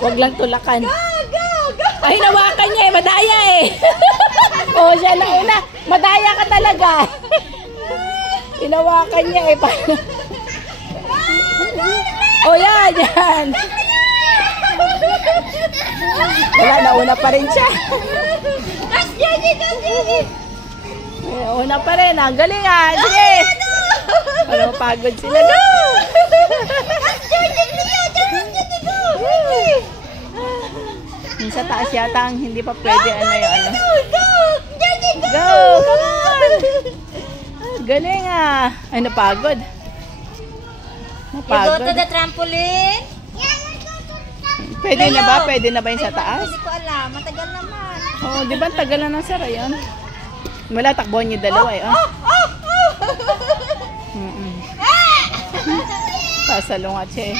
Huwag lang tulakan. Go! Ay, hinawakan niya eh. Madaya eh. Oh, siya na una. Madaya ka talaga. Hinawakan niya eh. Oh, yan, yan. Wala, nauna pa rin siya. Gas, Jenny! Una pa rin. Ang galing ah. Sige. Parang pagod sila. Go! Gas, Jenny! Go! Yung sa taas yata ang hindi pa pwede ano yung ano. Go! Jenny, go! Go! Come on! Galing ah. Ay, napagod. You go Napagod. to the trampoline? Pwede na ba? Pwede na ba yung sa taas? Hindi ko alam. Matagal naman. Oo, di ba ang tagal na ng sara yun? Wala, takbuhan niyo dalawa eh. Oh. Pasalungat siya eh.